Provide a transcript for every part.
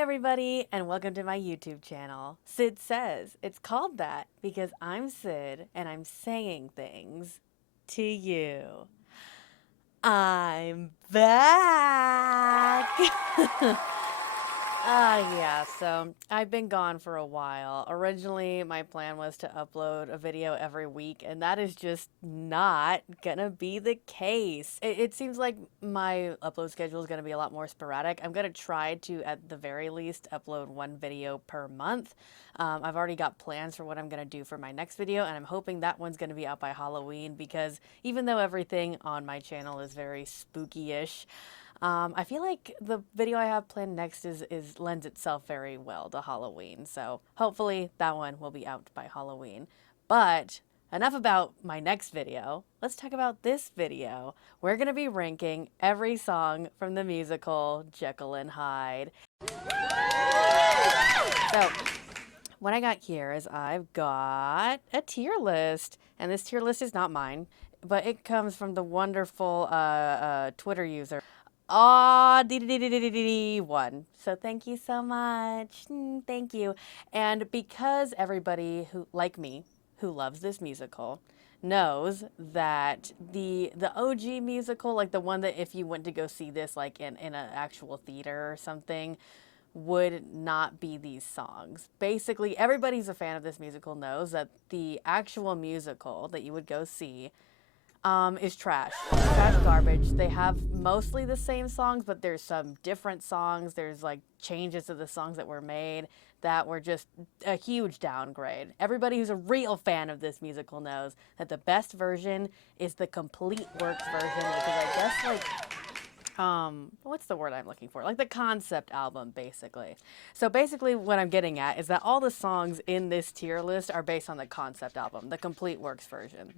everybody, and welcome to my YouTube channel, Sid Says. It's called that because I'm Sid and I'm saying things to you. I'm back! So I've been gone for a while. Originally, my plan was to upload a video every week, and that is just not gonna be the case. It seems like my upload schedule is gonna be a lot more sporadic. I'm gonna try to, at the very least, upload one video per month. I've already got plans for what I'm gonna do for my next video, and I'm hoping that one's gonna be out by Halloween because even though everything on my channel is very spooky-ish, I feel like the video I have planned next lends itself very well to Halloween, so hopefully that one will be out by Halloween. But enough about my next video. Let's talk about this video. We're going to be ranking every song from the musical Jekyll and Hyde. So what I got here is I've got a tier list, and this tier list is not mine, but it comes from the wonderful Twitter user one. So thank you so much. Thank you. And because everybody who, like me, who loves this musical, knows that the OG musical, like the one that if you went to go see this like in an actual theater or something, would not be these songs. Basically, everybody who's a fan of this musical knows that the actual musical that you would go see is trash. Trash garbage. They have mostly the same songs, but there's some different songs. There's like changes to the songs that were made that were just a huge downgrade. Everybody who's a real fan of this musical knows that the best version is the complete works version, which is, I guess, like, what's the word I'm looking for? Like the concept album, basically. So basically what I'm getting at is that all the songs in this tier list are based on the concept album, the complete works version.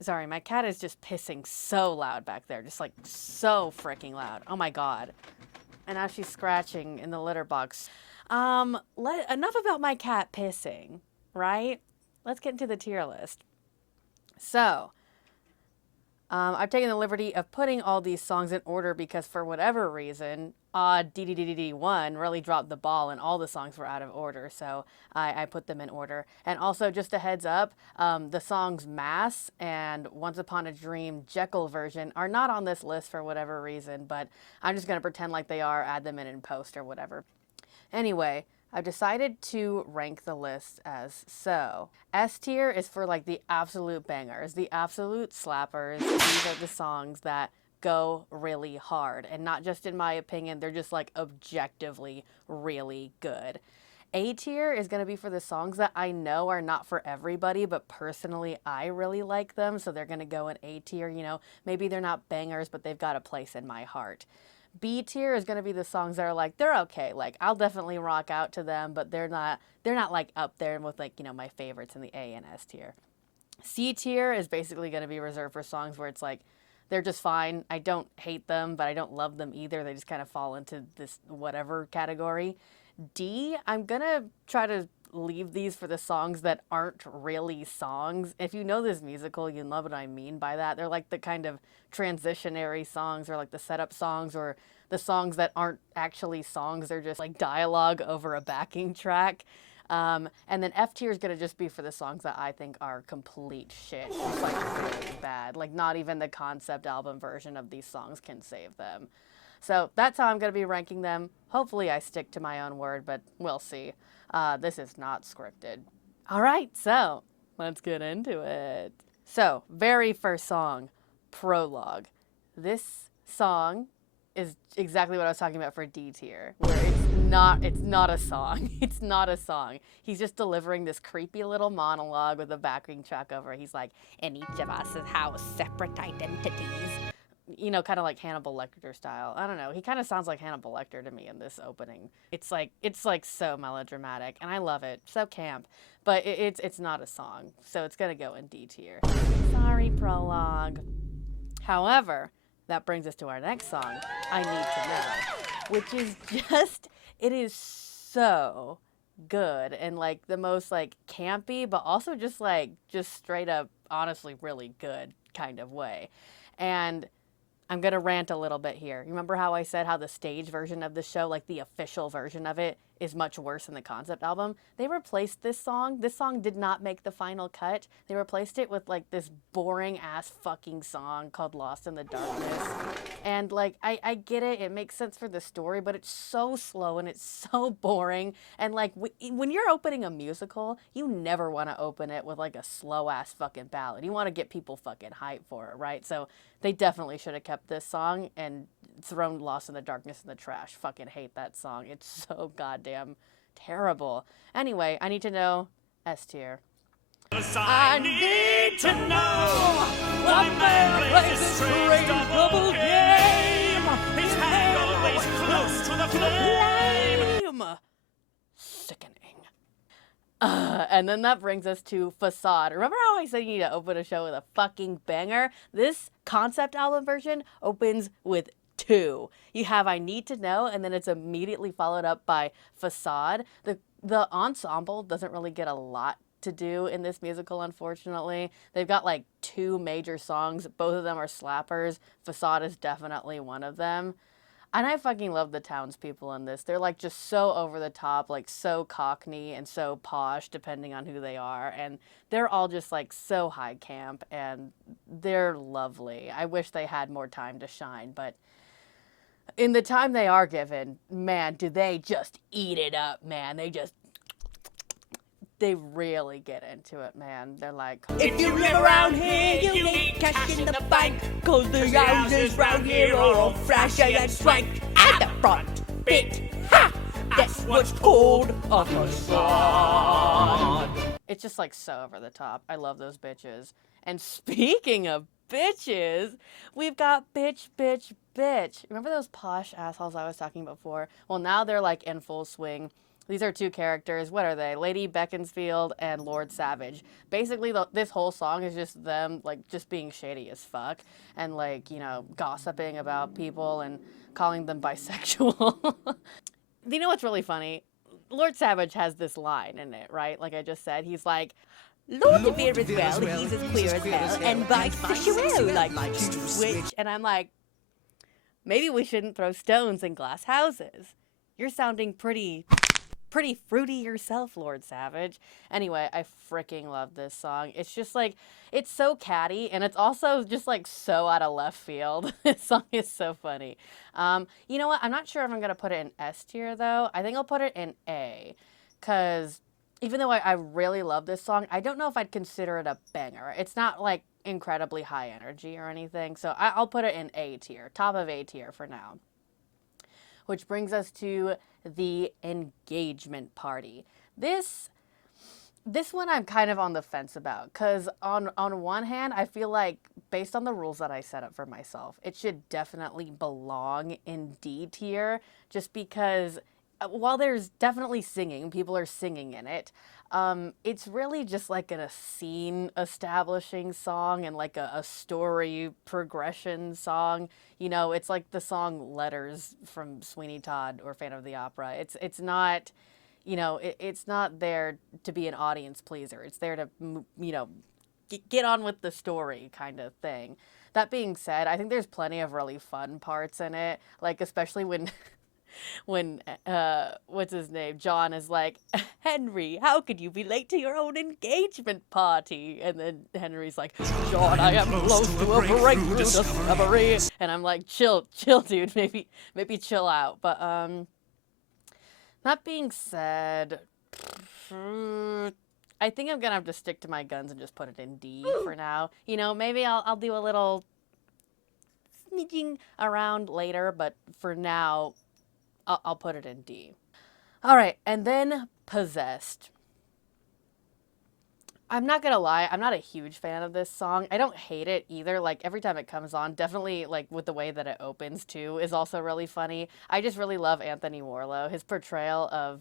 Sorry, my cat is just pissing so loud back there. Just like so freaking loud. Oh my god. And now she's scratching in the litter box. Enough about my cat pissing, right? Let's get into the tier list. So, I've taken the liberty of putting all these songs in order because for whatever reason, DDDD1 really dropped the ball and all the songs were out of order, so I put them in order. And also, just a heads up, the songs Mass and Once Upon a Dream Jekyll version are not on this list for whatever reason, but I'm just going to pretend like they are, add them in post or whatever. Anyway, I've decided to rank the list as so. S tier is for like the absolute bangers, the absolute slappers. These are the songs that go really hard. And not just in my opinion, they're just like objectively really good. A tier is going to be for the songs that I know are not for everybody, but personally I really like them. So they're going to go in A tier, you know, maybe they're not bangers, but they've got a place in my heart. B tier is going to be the songs that are like, they're okay. Like, I'll definitely rock out to them, but they're not like up there with like, you know, my favorites in the A and S tier. C tier is basically going to be reserved for songs where it's like, they're just fine. I don't hate them, but I don't love them either. They just kind of fall into this whatever category. D, I'm going to try to leave these for the songs that aren't really songs. If you know this musical, you know what I mean by that. They're like the kind of transitionary songs or like the setup songs or the songs that aren't actually songs. They're just like dialogue over a backing track. And then F tier is going to just be for the songs that I think are complete shit. It's like really bad. Like not even the concept album version of these songs can save them. So that's how I'm going to be ranking them. Hopefully I stick to my own word, but we'll see. This is not scripted. All right, so let's get into it. So, very first song, Prologue. This song is exactly what I was talking about for D tier, where it's not a song. It's not a song. He's just delivering this creepy little monologue with a backing track over it. He's like, and each of us has separate identities. You know, kind of like Hannibal Lecter style. I don't know. He kind of sounds like Hannibal Lecter to me in this opening. It's like so melodramatic, and I love it. So camp, but it's not a song, so it's gonna go in D tier. Sorry, Prologue. However, that brings us to our next song, I Need to Know, which is just, it is so good and like the most like campy, but also just like just straight up honestly really good kind of way. And I'm going to rant a little bit here. Remember how I said how the stage version of the show, like the official version of it, is much worse than the concept album? They replaced this song. This song did not make the final cut. They replaced it with like this boring ass fucking song called Lost in the Darkness. And like, I get it. It makes sense for the story, but it's so slow and it's so boring. And like, when you're opening a musical, you never want to open it with like a slow ass fucking ballad. You want to get people fucking hyped for it, right? So they definitely should have kept this song and thrown Lost in the Darkness in the trash. Fucking hate that song. It's so goddamn terrible. Anyway, I need to know S tier. I need to know what man plays this strange double game. His hand always close to the flame. Sickening. And then that brings us to Facade. Remember how I said you need to open a show with a fucking banger? This concept album version opens with 2. You have I Need to Know, and then it's immediately followed up by Facade. The ensemble doesn't really get a lot to do in this musical, unfortunately. They've got like 2 major songs. Both of them are slappers. Facade is definitely one of them. And I fucking love the townspeople in this. They're like just so over the top, like so cockney and so posh, depending on who they are. And they're all just like so high camp, and they're lovely. I wish they had more time to shine, but in the time they are given, man, do they just eat it up, man. They really get into it, man. They're like, if you live around here, you need cash in the bank, 'cause the houses round here are all flashy and swank. And the front bit, ha! That's what's called a facade. it's just like so over the top. I love those bitches. And speaking of bitches, we've got bitch, bitch, bitch. Remember those posh assholes I was talking about before? Well, now they're like in full swing. These are 2 characters. What are they? Lady Beaconsfield and Lord Savage. Basically, this whole song is just them, like, just being shady as fuck. And, like, you know, gossiping about people and calling them bisexual. You know what's really funny? Lord Savage has this line in it, right? Like I just said. He's like, Lord De Vere as well, he's as queer as hell, and bisexual, like to switch. And I'm like, maybe we shouldn't throw stones in glass houses. You're sounding pretty fruity yourself, Lord Savage. Anyway, I freaking love this song. It's just like, it's so catty, and it's also just like so out of left field. This song is so funny. You know what? I'm not sure if I'm going to put it in S tier, though. I think I'll put it in A, because even though I really love this song, I don't know if I'd consider it a banger. It's not like incredibly high energy or anything, so I'll put it in A tier, top of A tier for now. Which brings us to the engagement party. This one I'm kind of on the fence about, because on one hand, I feel like based on the rules that I set up for myself, it should definitely belong in D tier, just because while there's definitely singing, people are singing in it, it's really just like a scene establishing song and like a story progression song. You know, it's like the song Letters from Sweeney Todd or Phantom of the Opera. It's not, you know, it's not there to be an audience pleaser. It's there to, you know, get on with the story kind of thing. That being said, I think there's plenty of really fun parts in it, like especially when what's his name? John is like, Henry, how could you be late to your own engagement party? And then Henry's like, John, I am close to a breakthrough discovery. And I'm like, chill, dude. Maybe chill out. But that being said, I think I'm gonna have to stick to my guns and just put it in D for now. You know, maybe I'll do a little sneaking around later, but for now, I'll put it in D. All right, and then Possessed. I'm not gonna lie, I'm not a huge fan of this song. I don't hate it either. Like, every time it comes on, definitely, like, with the way that it opens, too, is also really funny. I just really love Anthony Warlow. His portrayal of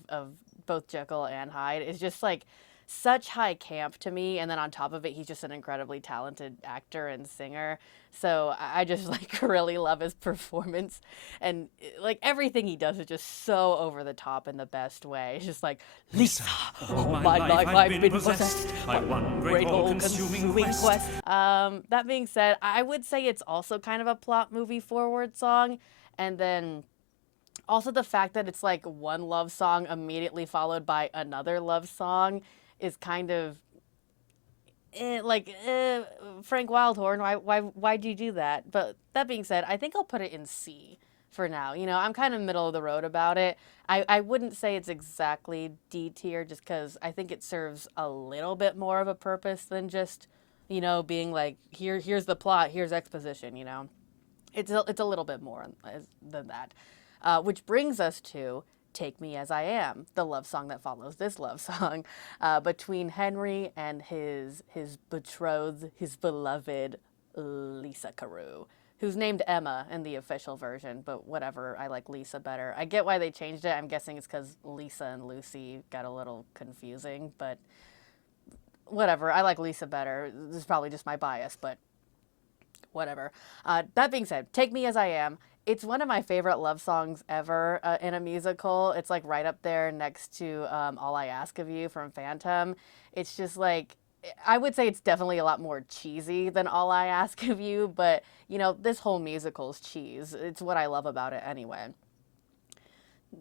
both Jekyll and Hyde is just, like, such high camp to me, and then on top of it, he's just an incredibly talented actor and singer. So I just like really love his performance, and like everything he does is just so over the top in the best way. It's just like, Lisa, all my life I've been possessed by one great all-consuming quest. That being said, I would say it's also kind of a plot movie forward song, and then also the fact that it's like one love song immediately followed by another love song is kind of Frank Wildhorn, why'd you do that? But that being said, I think I'll put it in C for now. You know, I'm kind of middle of the road about it. I wouldn't say it's exactly D tier just because I think it serves a little bit more of a purpose than just, you know, being like, here's the plot, here's exposition, you know. It's a little bit more than that. Which brings us to Take Me As I Am, the love song that follows this love song, between Henry and his betrothed, his beloved Lisa Carew, who's named Emma in the official version, but whatever, I like Lisa better. I get why they changed it. I'm guessing it's because Lisa and Lucy got a little confusing, but whatever, I like Lisa better. This is probably just my bias, but whatever. That being said, Take Me As I Am. It's one of my favorite love songs ever in a musical. It's like right up there next to All I Ask of You from Phantom. It's just like, I would say it's definitely a lot more cheesy than All I Ask of You, but you know, this whole musical's cheese. It's what I love about it anyway.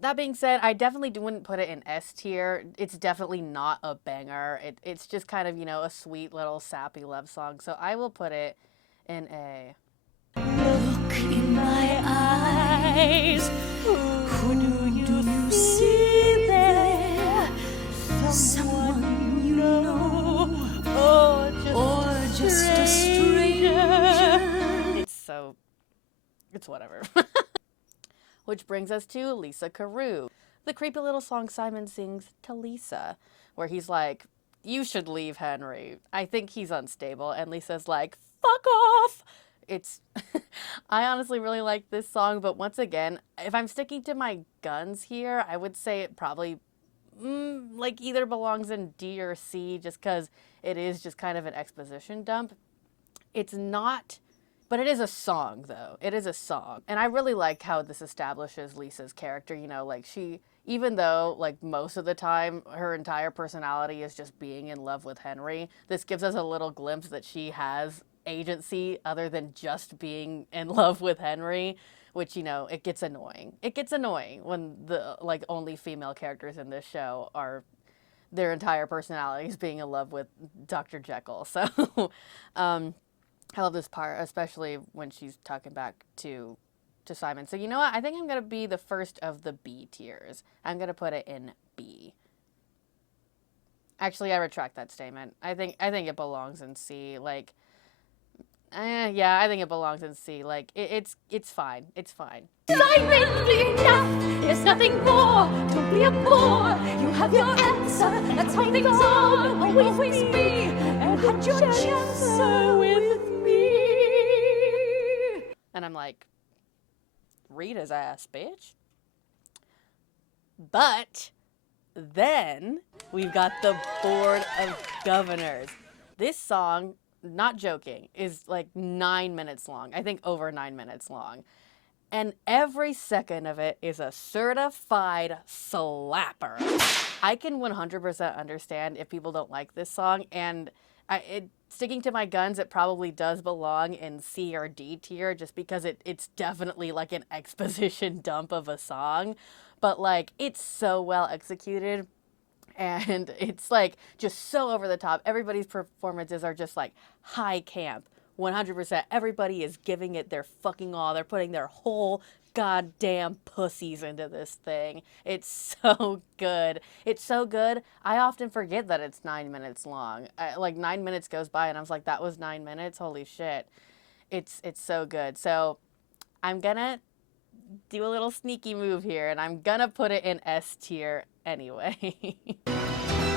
That being said, I definitely wouldn't put it in S tier. It's definitely not a banger. It's just kind of, you know, a sweet little sappy love song. So I will put it in A. Look in my eyes. Who do you see there? Someone you know, or just a stranger. It's whatever. Which brings us to Lisa Carew, the creepy little song Simon sings to Lisa, where he's like, you should leave Henry. I think he's unstable. And Lisa's like, fuck off. I honestly really like this song, but once again, if I'm sticking to my guns here, I would say it probably like either belongs in D or C, just because it is just kind of an exposition dump. It's not, but it is a song though. It is a song. And I really like how this establishes Lisa's character, you know, like even though like most of the time her entire personality is just being in love with Henry, this gives us a little glimpse that she has agency other than just being in love with Henry, which, you know, it gets annoying. It gets annoying when the like only female characters in this show are their entire personalities being in love with Dr. Jekyll. So I love this part, especially when she's talking back to Simon. So you know what? I think I'm going to be the first of the B tiers. I'm going to put it in B. Actually, I retract that statement. I think it belongs in C. Like, yeah, I think it belongs in C. Like, it's fine. It's fine. Simon, enough! There's nothing more. Don't be a bore. You have your answer. That's how things are. Always be. And had your chance with me. And I'm like, read his ass, bitch. But then we've got the Board of Governors. This song, not joking, is like 9 minutes long. I think over 9 minutes long. And every second of it is a certified slapper. I can 100% understand if people don't like this song, and sticking to my guns, it probably does belong in C or D tier just because it's definitely like an exposition dump of a song. But like, it's so well executed. And it's like just so over the top. Everybody's performances are just like high camp, 100%. Everybody is giving it their fucking all. They're putting their whole goddamn pussies into this thing. It's so good. It's so good. I often forget that it's 9 minutes long. Like 9 minutes goes by and I was like, that was 9 minutes? Holy shit. It's so good. So I'm gonna do a little sneaky move here, and I'm gonna put it in S tier anyway.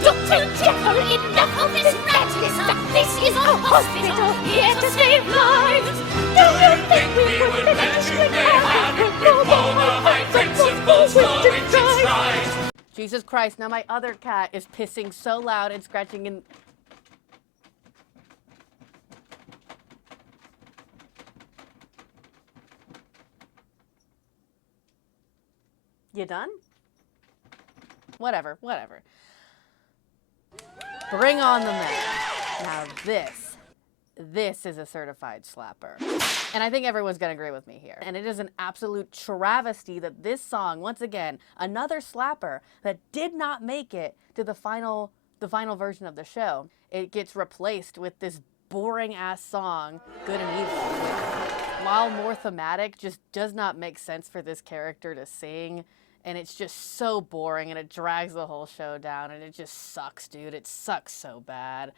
Dr. Jekyll, enough of this madness! This is a hospital here to save lives! Do you think we would let you play havoc with all the high principles for which it tries? Jesus Christ, now my other cat is pissing so loud and scratching in... You done? Whatever. Bring on the men. Now this is a certified slapper. And I think everyone's gonna agree with me here. And it is an absolute travesty that this song, once again, another slapper that did not make it to the final version of the show. It gets replaced with this boring ass song, Good and Evil. While more thematic, just does not make sense for this character to sing. And it's just so boring, and it drags the whole show down, and it just sucks, dude. It sucks so bad.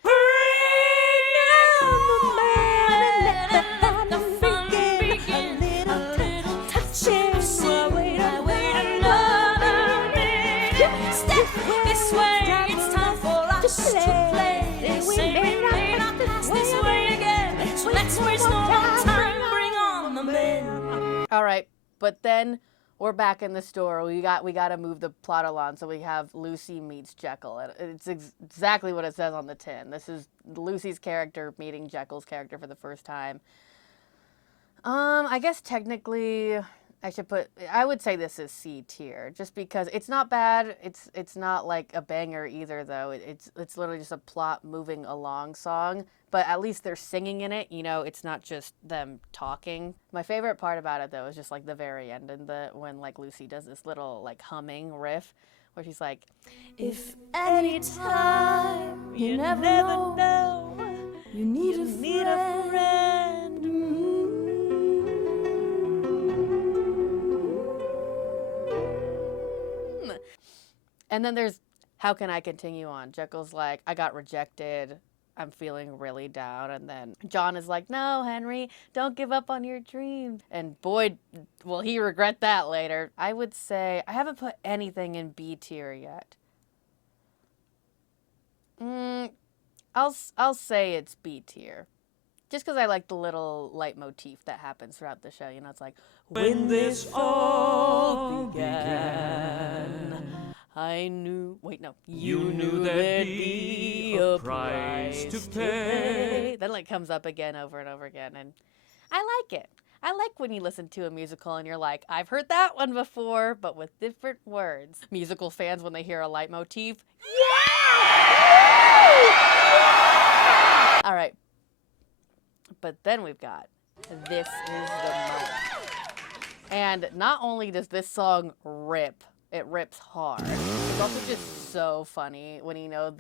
All right, but then we're back in the store. We got to move the plot along. So we have Lucy meets Jekyll. And it's exactly what it says on the tin. This is Lucy's character meeting Jekyll's character for the first time. I guess technically I would say this is C tier, just because it's not bad. It's not like a banger either, though. It's literally just a plot moving along song. But at least they're singing in it, you know, it's not just them talking. My favorite part about it, though, is just, like, the very end, and when, like, Lucy does this little, like, humming riff, where she's like, if any time you never know, you need a friend. And then there's, how can I continue on? Jekyll's like, I got rejected. I'm feeling really down. And then John is like, no, Henry, don't give up on your dreams. And boy, will he regret that later. I would say I haven't put anything in B tier yet. I'll say it's B tier. Just because I like the little leitmotif that happens throughout the show. You know, it's like, when this all began, I knew... Wait, no. You knew there'd be a price to pay. Then it comes up again over and over again, and I like it. I like when you listen to a musical and you're like, I've heard that one before, but with different words. Musical fans, when they hear a leitmotif, yeah! All right. But then we've got This Is the Moment. And not only does this song rip, it rips hard. It's also just so funny when you know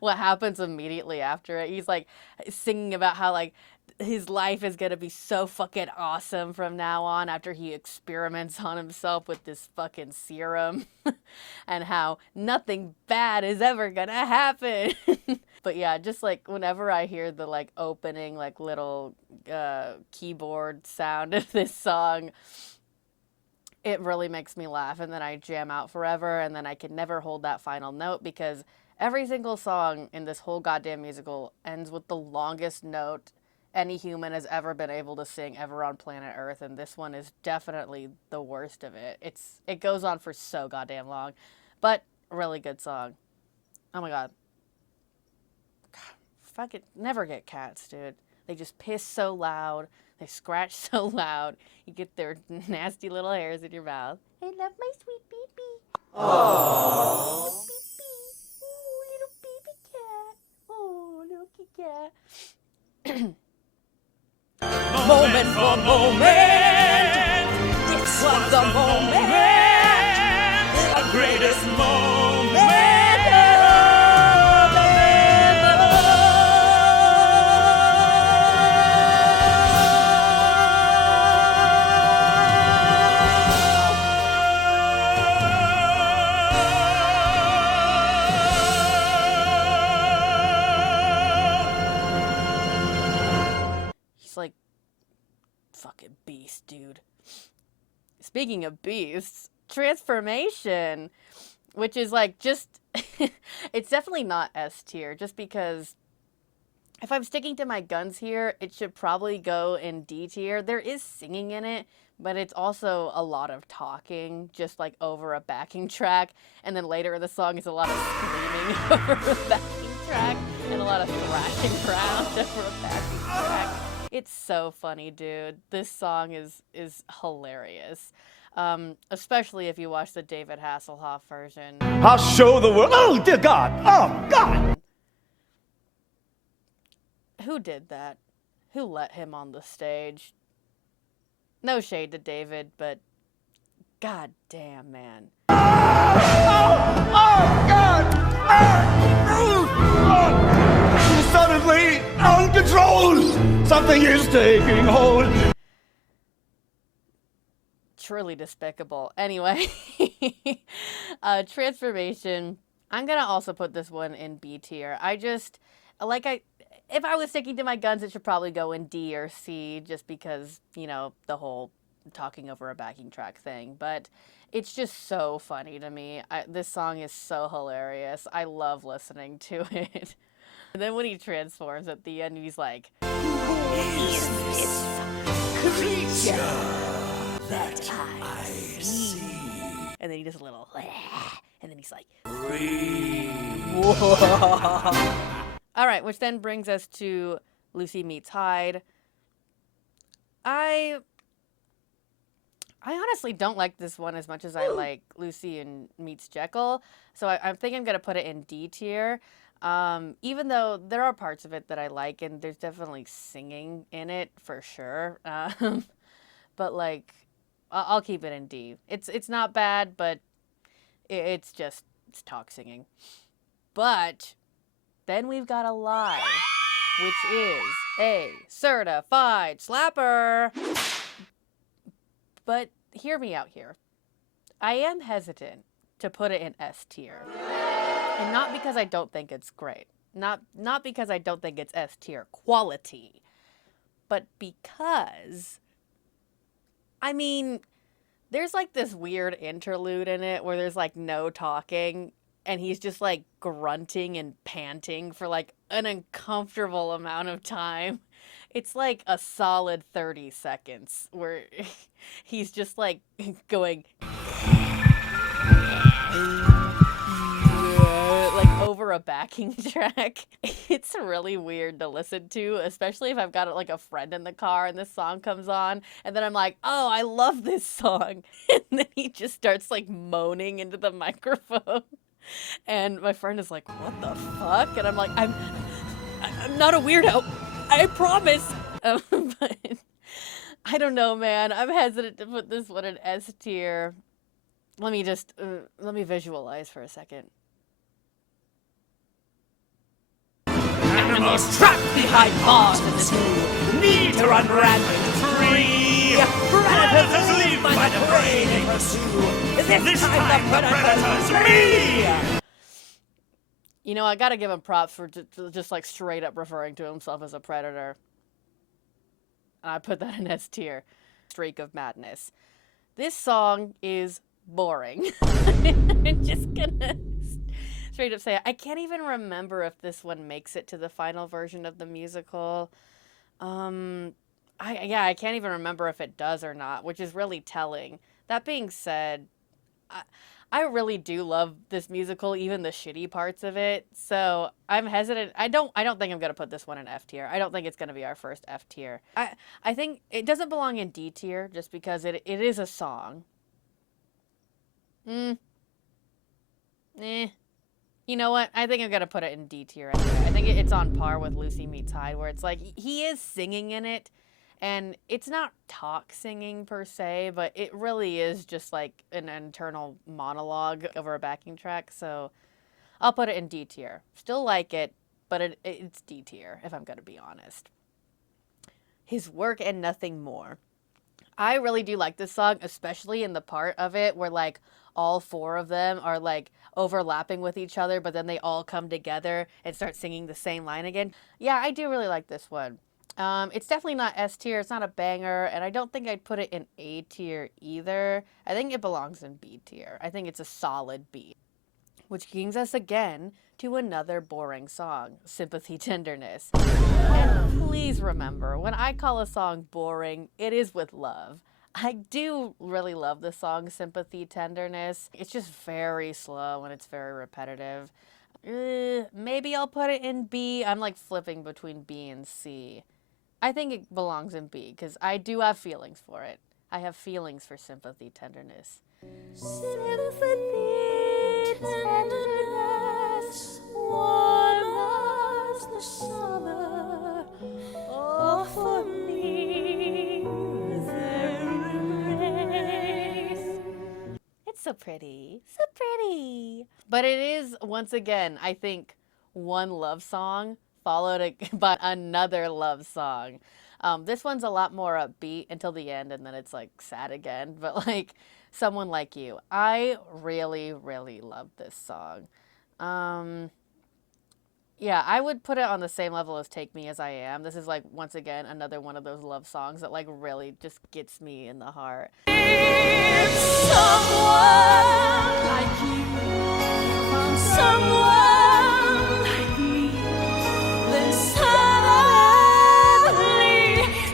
what happens immediately after it. He's like singing about how like his life is gonna be so fucking awesome from now on after he experiments on himself with this fucking serum and how nothing bad is ever gonna happen. But yeah, just like whenever I hear the like opening like little keyboard sound of this song, it really makes me laugh, and then I jam out forever, and then I can never hold that final note because every single song in this whole goddamn musical ends with the longest note any human has ever been able to sing ever on planet Earth, and this one is definitely the worst of it. It goes on for so goddamn long, but a really good song. Oh my god. Fucking never get cats, dude. They just piss so loud. They scratch so loud. You get their nasty little hairs in your mouth. I love my sweet baby. Aww. Little baby. Oh, little baby cat. Oh, little cat. Moment for moment. This was the moment. The greatest moment. Like fucking beast, dude. Speaking of beasts, transformation, which is like just it's definitely not S tier, just because if I'm sticking to my guns here, it should probably go in D tier. There is singing in it, but it's also a lot of talking, just like over a backing track. And then later in the song is a lot of screaming over a backing track and a lot of thrashing around over a backing track. It's so funny, dude. This song is hilarious. Especially if you watch the David Hasselhoff version. I'll show the world. Oh, dear God. Oh, God. Who did that? Who let him on the stage? No shade to David, but god damn, man. Oh, God. Suddenly, uncontrolled. Something is taking hold. Truly despicable. Anyway, Transformation. I'm gonna also put this one in B tier. If I was sticking to my guns, it should probably go in D or C, just because, you know, the whole talking over a backing track thing. But it's just so funny to me. This song is so hilarious. I love listening to it. And then when he transforms at the end, he's like, "Who is this creature that I see?" And then he does a little, and then he's like, all right, which then brings us to Lucy Meets Hyde. I honestly don't like this one as much as I like Lucy and Meets Jekyll, so I think I'm gonna put it in D tier. Even though there are parts of it that I like, and there's definitely singing in it for sure. But like, I'll keep it in D. It's not bad, but it's talk singing. But then we've got a lie, which is a certified slapper. But hear me out here. I am hesitant to put it in S tier. And not because I don't think it's great. Not because I don't think it's S tier quality. But because, I mean, there's like this weird interlude in it where there's like no talking. And he's just like grunting and panting for like an uncomfortable amount of time. It's like a solid 30 seconds where he's just like going like over a backing track. It's really weird to listen to, especially if I've got like a friend in the car and this song comes on and then I'm like, oh, I love this song. And then he just starts like moaning into the microphone. And my friend is like, what the fuck? And I'm like, I'm not a weirdo. I promise. But I don't know, man. I'm hesitant to put this one in S tier. Let me visualize for a second. Animals trapped behind bars in the zoo need to run rampant free. Predators leave by the prey they pursue. This time the predator's me! You know, I gotta give him props for just like straight up referring to himself as a predator. And I put that in S tier. Streak of madness. This song is boring. I'm just gonna straight up say it. I can't even remember if this one makes it to the final version of the musical. I can't even remember if it does or not, which is really telling. That being said, I really do love this musical, even the shitty parts of it. So I'm hesitant. I don't think I'm gonna put this one in F tier. I don't think it's gonna be our first F tier. I think it doesn't belong in D tier just because it is a song. You know what? I think I'm gonna put it in D tier anyway. I think it's on par with Lucy Meets Hyde, where it's like he is singing in it. And it's not talk singing per se, but it really is just like an internal monologue over a backing track. So I'll put it in D tier. Still like it, but it's D tier, if I'm going to be honest. His Work and Nothing More. I really do like this song, especially in the part of it where like all four of them are like overlapping with each other, but then they all come together and start singing the same line again. Yeah, I do really like this one. It's definitely not S tier. It's not a banger, and I don't think I'd put it in A tier either. I think it belongs in B tier. I think it's a solid B. Which brings us again to another boring song, Sympathy Tenderness. And please remember, when I call a song boring, it is with love. I do really love the song Sympathy Tenderness. It's just very slow and it's very repetitive. Maybe I'll put it in B. I'm like flipping between B and C. I think it belongs in B because I do have feelings for it. I have feelings for Sympathy Tenderness. Sympathy, tenderness, warm as the summer. Offer me their embrace. It's so pretty. So pretty. But it is, once again, I think, one love song followed by another love song. This one's a lot more upbeat until the end, and then it's like sad again. But like Someone Like You, I really, really love this song. Yeah, I would put it on the same level as Take Me As I Am. This is like, once again, another one of those love songs that like really just gets me in the heart. Someone like you, from someone like me, then suddenly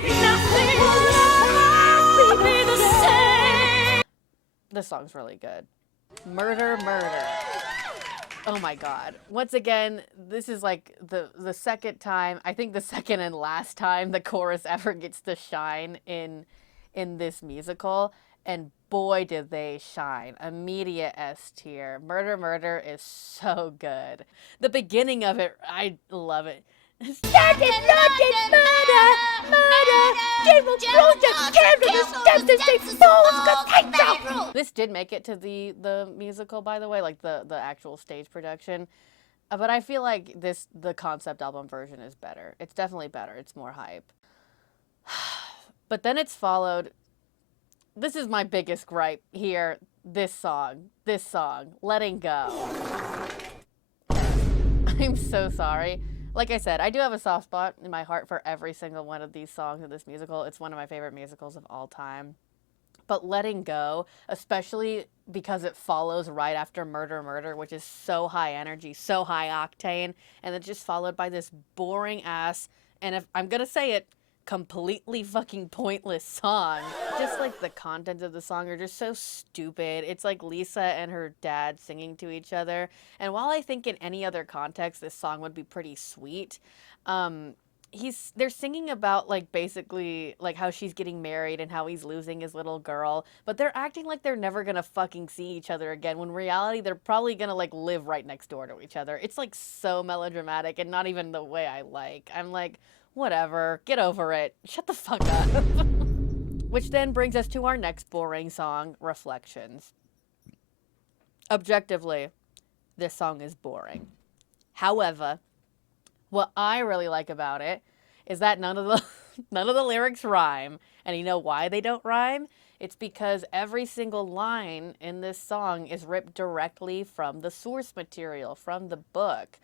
nothing will ever be the same. This song's really good. Murder, Murder. Oh my god. Once again, this is like the second time, I think the second and last time the chorus ever gets to shine in this musical, and boy did they shine. Immediate S tier. Murder, Murder is so good. The beginning of it, I love it. Started loaded murder, murder, devil brought the candle, the steps and say falls cathedral. This did make it to the musical, by the way, like the actual stage production. But I feel like the concept album version is better. It's definitely better. It's more hype. But then it's followed. This is my biggest gripe here. This song, Letting Go. I'm so sorry. Like I said, I do have a soft spot in my heart for every single one of these songs in this musical. It's one of my favorite musicals of all time. But Letting Go, especially because it follows right after Murder, Murder, which is so high energy, so high octane, and it's just followed by this boring ass, and if I'm gonna say it, completely fucking pointless song. Just like the contents of the song are just so stupid. It's like Lisa and her dad singing to each other. And while I think in any other context this song would be pretty sweet, they're singing about like basically like how she's getting married and how he's losing his little girl, but they're acting like they're never gonna fucking see each other again, when in reality they're probably gonna like live right next door to each other. It's like so melodramatic and not even the way I like. I'm like, whatever, get over it, shut the fuck up. Which then brings us to our next boring song, Reflections. Objectively, this song is boring. However, what I really like about it is that none of the lyrics rhyme. And you know why they don't rhyme? It's because every single line in this song is ripped directly from the source material, from the book.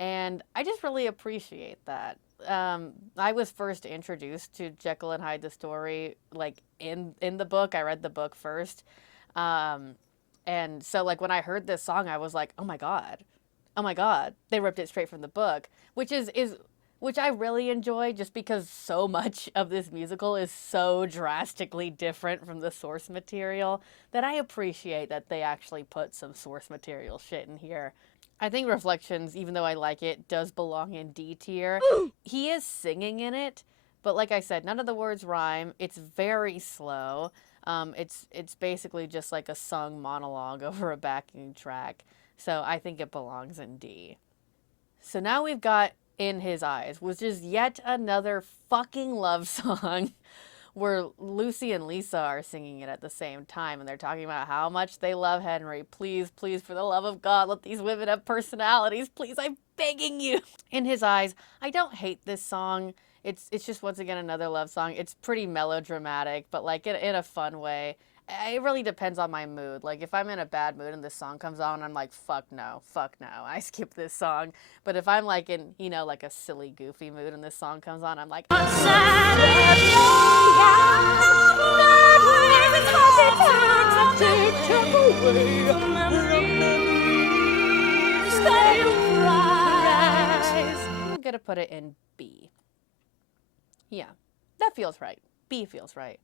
And I just really appreciate that. I was first introduced to Jekyll and Hyde the story like in the book. I read the book first. And so like when I heard this song, I was like, oh my god, they ripped it straight from the book, which I really enjoy, just because so much of this musical is so drastically different from the source material that I appreciate that they actually put some source material shit in here. I think Reflections, even though I like it, does belong in D tier. He is singing in it, but like I said, none of the words rhyme. It's very slow. It's basically just like a sung monologue over a backing track. So I think it belongs in D. So now we've got In His Eyes, which is yet another fucking love song where Lucy and Lisa are singing it at the same time, and they're talking about how much they love Henry. Please, please, for the love of God, let these women have personalities. Please, I'm begging you. In His Eyes, I don't hate this song. It's just, once again, another love song. It's pretty melodramatic, but like in a fun way. It really depends on my mood. Like, if I'm in a bad mood and this song comes on, I'm like, fuck no, I skip this song. But if I'm like in, you know, like a silly, goofy mood and this song comes on, I'm like, I'm gonna put it in B. Yeah, that feels right. B feels right.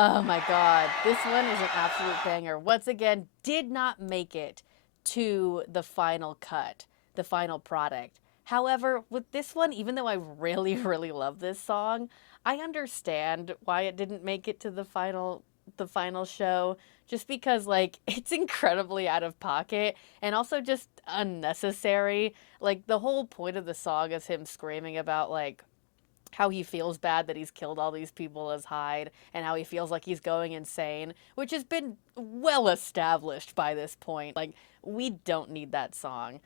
Oh my god, this one is an absolute banger. Once again, did not make it to the final cut, the final product. However, with this one, even though I really, really love this song, I understand why it didn't make it to the final show, just because like it's incredibly out of pocket and also just unnecessary. Like the whole point of the song is him screaming about like how he feels bad that he's killed all these people as Hyde and how he feels like he's going insane, which has been well established by this point. Like, we don't need that song.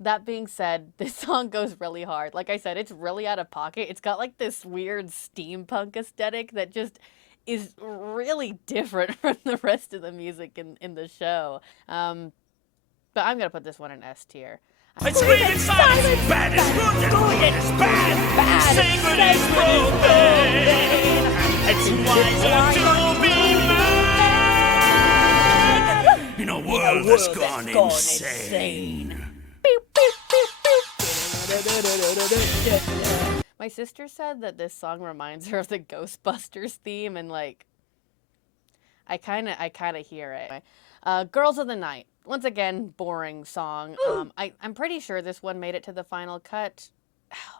That being said, this song goes really hard. Like I said, it's really out of pocket. It's got like this weird steampunk aesthetic that just is really different from the rest of the music in the show. But I'm going to put this one in S tier. It's screaming silence! Bad is good and good is bad! Sacred is profane! It's wiser to be mad in a world that's gone insane. My sister said that this song reminds her of the Ghostbusters theme, and like, I kind of hear it. Girls of the Night. Once again, boring song. I'm pretty sure this one made it to the final cut.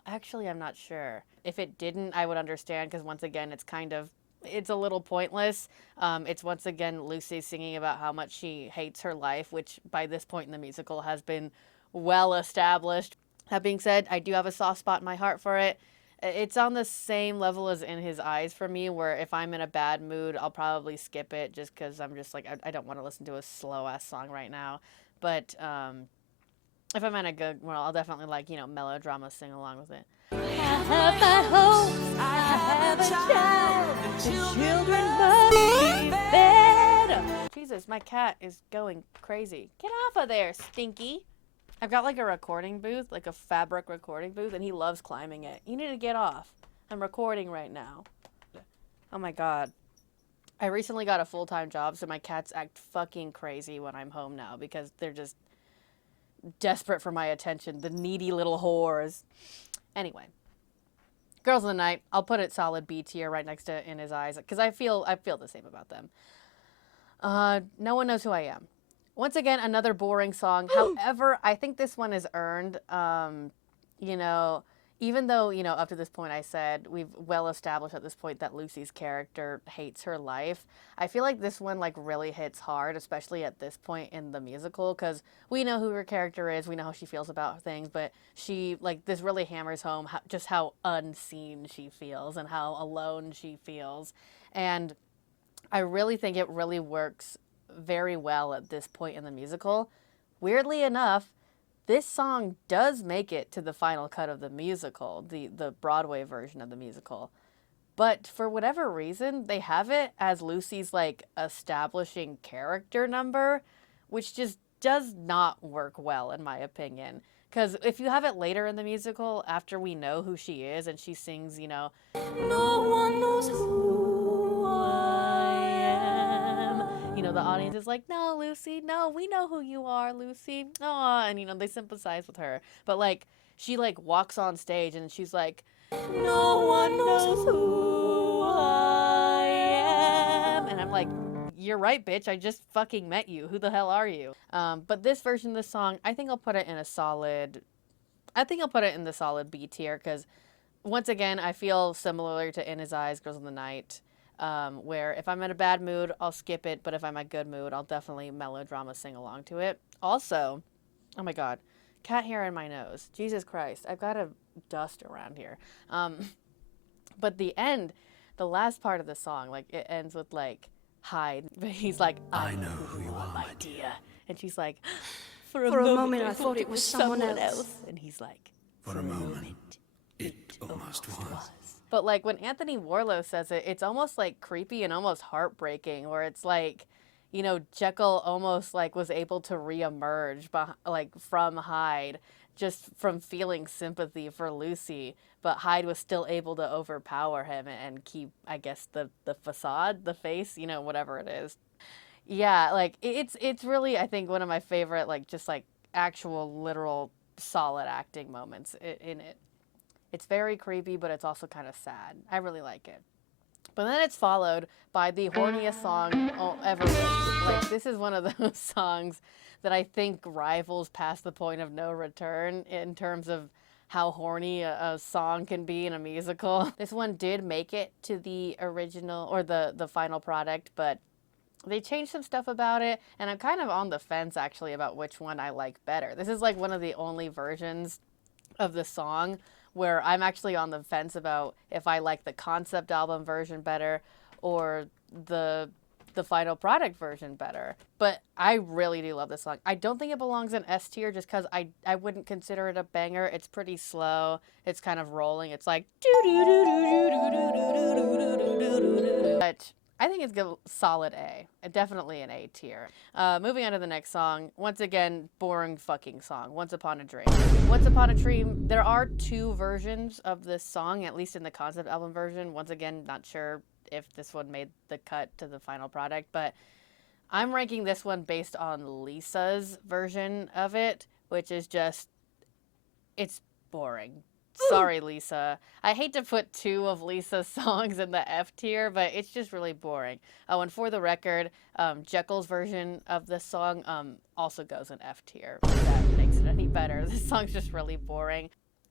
Actually, I'm not sure. If it didn't, I would understand, because once again, it's a little pointless. It's once again Lucy singing about how much she hates her life, which by this point in the musical has been well established. That being said, I do have a soft spot in my heart for it. It's on the same level as In His Eyes for me, where if I'm in a bad mood, I'll probably skip it just because I'm just like, I don't want to listen to a slow-ass song right now. But if I'm in a good, well, I'll definitely like, melodrama sing along with it. I have my hopes, I have a child, the children must be fed. Jesus, my cat is going crazy. Get off of there, Stinky. I've got like a recording booth, like a fabric recording booth, and he loves climbing it. You need to get off. I'm recording right now. Oh my god. I recently got a full-time job, so my cats act fucking crazy when I'm home now because they're just desperate for my attention. The needy little whores. Anyway. Girls of the Night. I'll put it solid B tier right next to In His Eyes because I feel the same about them. No One Knows Who I Am. Once again, another boring song. However, I think this one is earned. Even though, up to this point I said we've well established at this point that Lucy's character hates her life, I feel like this one like really hits hard, especially at this point in the musical, because we know who her character is, we know how she feels about things, but she, like, this really hammers home just how unseen she feels and how alone she feels. And I really think it really works very well at this point in the musical. Weirdly enough, this song does make it to the final cut of the musical, the Broadway version of the musical. But for whatever reason, they have it as Lucy's like establishing character number, which just does not work well in my opinion. Because if you have it later in the musical, after we know who she is and she sings, no one knows who I am. The audience is like, no, Lucy, no, we know who you are, Lucy. Aw, and, they sympathize with her. But, like, she, like, walks on stage and she's like, no one knows who I am. And I'm like, you're right, bitch. I just fucking met you. Who the hell are you? But this version of the song, I think I'll put it in the solid B tier because, once again, I feel similar to In His Eyes, Girls of the Night. Where if I'm in a bad mood, I'll skip it, but if I'm in a good mood, I'll definitely melodrama sing along to it. Also, oh my god, cat hair in my nose. Jesus Christ, I've got a dust around here. But the last part of the song, like, it ends with, like, Hyde. He's like, I know who you are, my dear. And she's like, for a moment I thought it was someone else. And he's like, for a moment, it almost was. But, like, when Anthony Warlow says it, it's almost, like, creepy and almost heartbreaking, where it's, like, Jekyll almost, like, was able to reemerge, from Hyde, just from feeling sympathy for Lucy, but Hyde was still able to overpower him and keep, I guess, the facade, the face, whatever it is. Yeah, like, it's really, I think, one of my favorite, like, just, like, actual, literal, solid acting moments in it. It's very creepy, but it's also kind of sad. I really like it. But then it's followed by the horniest song ever written. Like, this is one of those songs that I think rivals past the point of no return in terms of how horny a song can be in a musical. This one did make it to the original, or the final product, but they changed some stuff about it, and I'm kind of on the fence, actually, about which one I like better. This is, like, one of the only versions of the song where I'm actually on the fence about if I like the concept album version better or the final product version better. But I really do love this song. I don't think it belongs in S tier just because I wouldn't consider it a banger. It's pretty slow. It's kind of rolling. It's like but I think it's a solid A. Definitely an A tier. Moving on to the next song. Once again, boring fucking song. Once Upon a Dream. Once Upon a Dream, there are 2 versions of this song, at least in the concept album version. Once again, not sure if this one made the cut to the final product, but I'm ranking this one based on Lisa's version of it, which is just, it's boring. Sorry, Lisa. I hate to put 2 of Lisa's songs in the F tier, but it's just really boring. Oh, and for the record, Jekyll's version of this song also goes in F tier, if that makes it any better. This song's just really boring.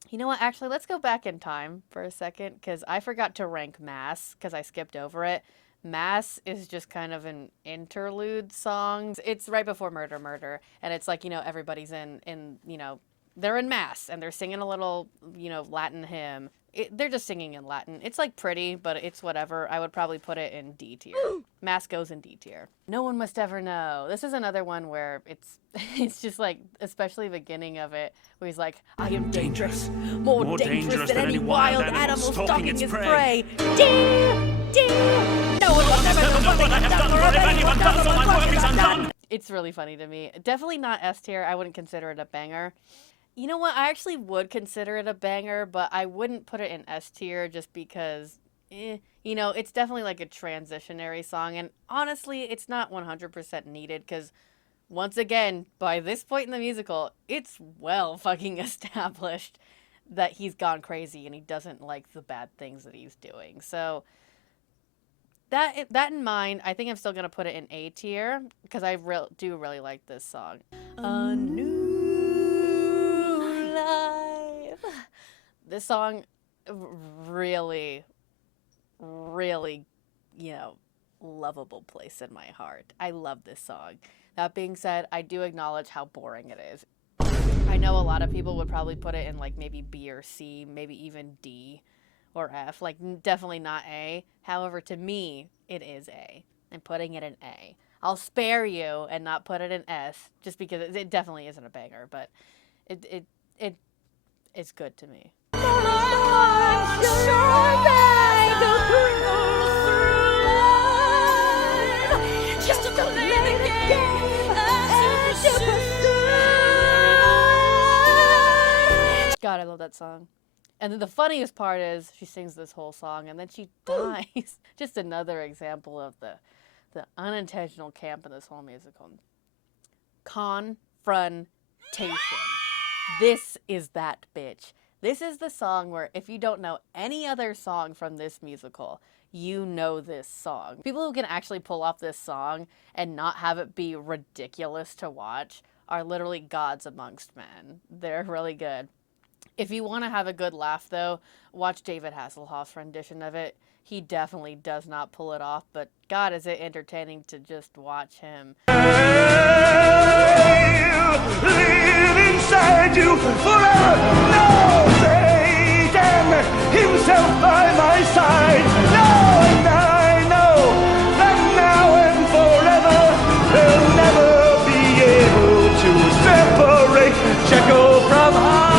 You know what? Actually, let's go back in time for a second, because I forgot to rank Mass, because I skipped over it. Mass is just kind of an interlude song. It's right before Murder, Murder, and it's like, you know, everybody's in you know, they're in mass and they're singing a little, you know, Latin hymn. They're just singing in Latin. It's like pretty, but it's whatever. I would probably put it in D tier. Mass goes in D tier. No One Must Ever Know. This is another one where it's just like, especially the beginning of it, where he's like, I am dangerous, more dangerous than any wild animal stalking his prey. Dear, dear, no one must ever know what I have done, for if anyone does, so my work is undone. It's really funny to me. Definitely not S tier. I wouldn't consider it a banger. You know what? I actually would consider it a banger, but I wouldn't put it in S tier just because, you know, it's definitely like a transitionary song. And honestly, it's not 100% needed because, once again, by this point in the musical, it's well fucking established that he's gone crazy and he doesn't like the bad things that he's doing. So that in mind, I think I'm still going to put it in A tier because I do really like this song. A new life. This song really, really, you know, lovable place in my heart. I love this song. That being said, I do acknowledge how boring it is. I know a lot of people would probably put it in like maybe B or C, maybe even D or F, like definitely not A. However, to me, it is A. I'm putting it in A. I'll spare you and not put it in S just because it definitely isn't a banger, but it's good to me. God, I love that song. And then the funniest part is she sings this whole song and then she dies. Just another example of the unintentional camp in this whole musical. Confrontation. This is that bitch. This is the song where if you don't know any other song from this musical, you know this song. People who can actually pull off this song and not have it be ridiculous to watch are literally gods amongst men. They're really good. If you want to have a good laugh, though, watch David Hasselhoff's rendition of it. He definitely does not pull it off, but God, is it entertaining to just watch him. Live inside you forever. No, Satan himself by my side. No, and I know that now and forever they'll never be able to separate Jekyll from Hyde.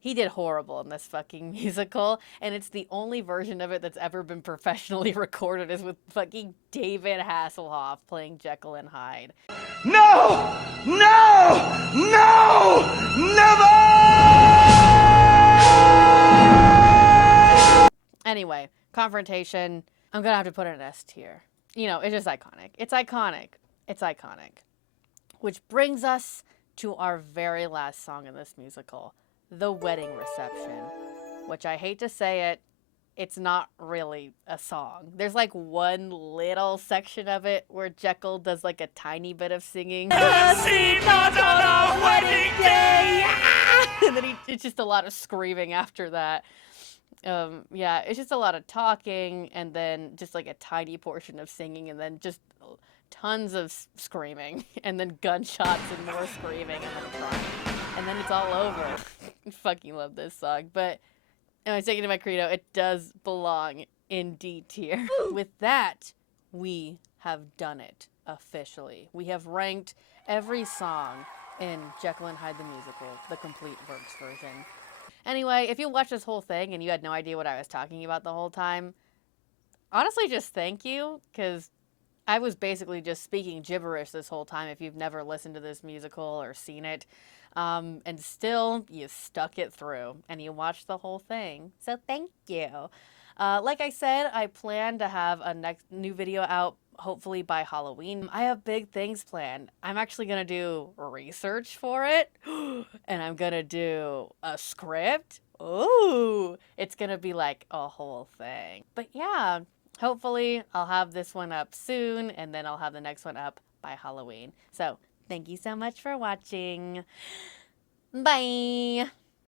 He did horrible in this fucking musical, and it's the only version of it that's ever been professionally recorded is with fucking David Hasselhoff playing Jekyll and Hyde. No! No! No! Never! Anyway, Confrontation, I'm gonna have to put it in S tier. You know, it's just iconic. It's iconic. It's iconic. Which brings us to our very last song in this musical. the wedding reception, which I hate to say it, it's not really a song. There's like one little section of it where Jekyll does like a tiny bit of singing. Not on our wedding day! And then it's just a lot of screaming after that. Yeah, it's just a lot of talking and then just like a tiny portion of singing and then just tons of screaming and then gunshots and more screaming and then crying. And then it's all over. I fucking love this song. But I was taking to my credo, it does belong in D tier. With that, we have done it officially. We have ranked every song in Jekyll and Hyde the Musical, the complete works version. Anyway, if you watched this whole thing and you had no idea what I was talking about the whole time, honestly, just thank you, because I was basically just speaking gibberish this whole time if you've never listened to this musical or seen it. And still, you stuck it through and you watched the whole thing. So thank you. Like I said, I plan to have a new video out hopefully by Halloween. I have big things planned. I'm actually going to do research for it. And I'm going to do a script. Ooh, it's going to be like a whole thing. But yeah, hopefully I'll have this one up soon and then I'll have the next one up by Halloween. So thank you so much for watching. Bye.